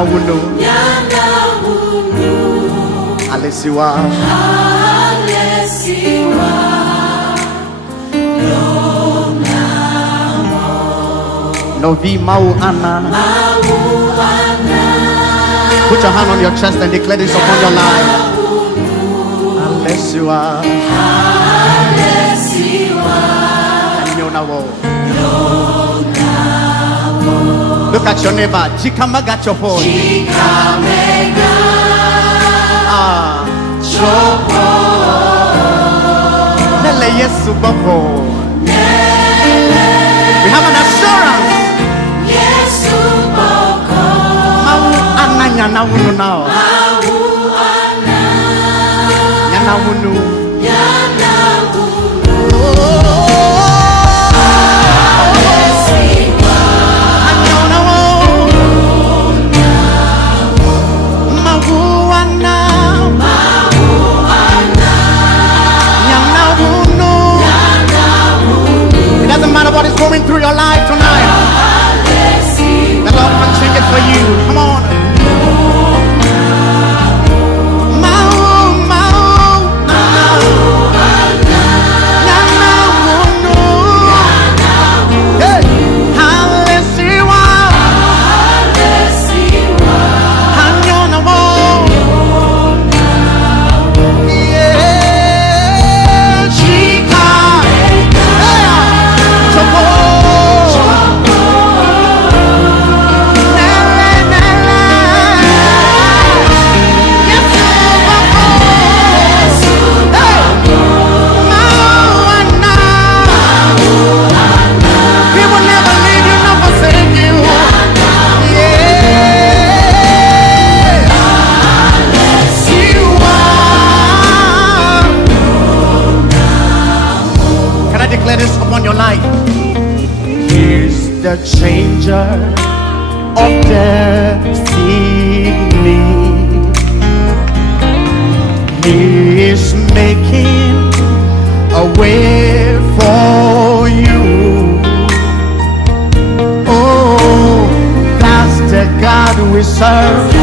wunu Alesiwa Novi Mau Ana. Put your hand on your chest and declare this upon your life. Alesiwa Look at your neighbor. Chikamega chopo. Chikamega chopo. Nele Yesu boko. We have an assurance. Yesu boko. Mau ananya na wunu now. Mau ana. Yana wunu. Yana wunu. What is going through your life tonight? The Lord can sing it for you. Come on. The changer of destiny, He is making a way for you. Oh, that's the God we serve.